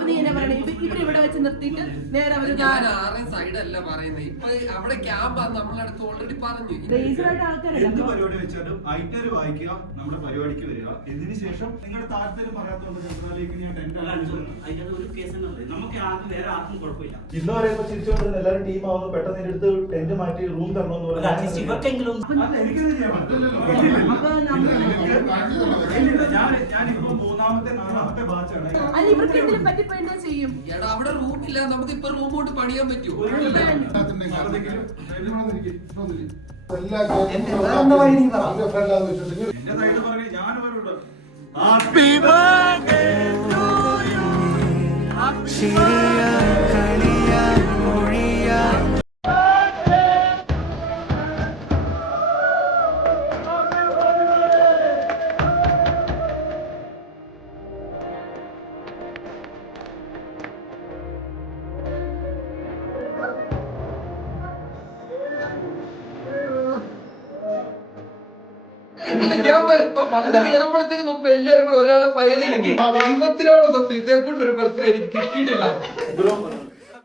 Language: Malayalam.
അപ്പൊ നീ എന്നെ പറയണേ ഇവരിവിടെ വെച്ച് നിർത്തിയിട്ട് നേരെ അവര് ഞാൻ ആറ് സൈഡല്ല പറയുന്നത്. ഇപ്പൊ അവിടെ ക്യാമ്പ് നമ്മളടുത്ത് ഓൾറെഡി പറഞ്ഞു. എന്ത് പരിപാടി വെച്ചാലും ഐറ്റർ വായിക്കുക, നമ്മുടെ പരിപാടിക്ക് വരിക. ഇതിന് ശേഷം നിങ്ങളുടെ താല്പര്യം പറയാത്തോണ്ട് ചെറുതാലേക്ക് ഞാൻ അതിന്റെ ഒരു കേസല്ലേ നമുക്ക് ആർക്കും വേറെ ആർക്കും കുഴപ്പമില്ല. ഇന്ന് പറയുമ്പോ ചിരിച്ചോണ്ട് എല്ലാവരും ടീം ആവുന്നു, പെട്ടെന്ന് എടുത്ത് ടെന്റ് മാറ്റി റൂം തരണമെന്ന് പറഞ്ഞു. ഇവർക്കെങ്കിലും എനിക്കത് ചെയ്യാൻ ഞാനിപ്പോ മൂന്നാമത്തെ നാലാമത്തെ ബാച്ചാണ്. ചെയ്യും. എടാ അവിടെ റൂമില്ല, നമുക്ക് ഇപ്പൊ റൂം കൊണ്ട് പണിയാൻ പറ്റുമോ? എന്റെ സൈഡ് പറഞ്ഞു ഞാൻ അവരോട് ഒരാളെ പയ്യനെനിക്ക് ദൈവത്തിനോട് ഇതേ കൊണ്ടൊരു പ്രശ്നം എനിക്ക് കിട്ടിയിട്ടില്ല.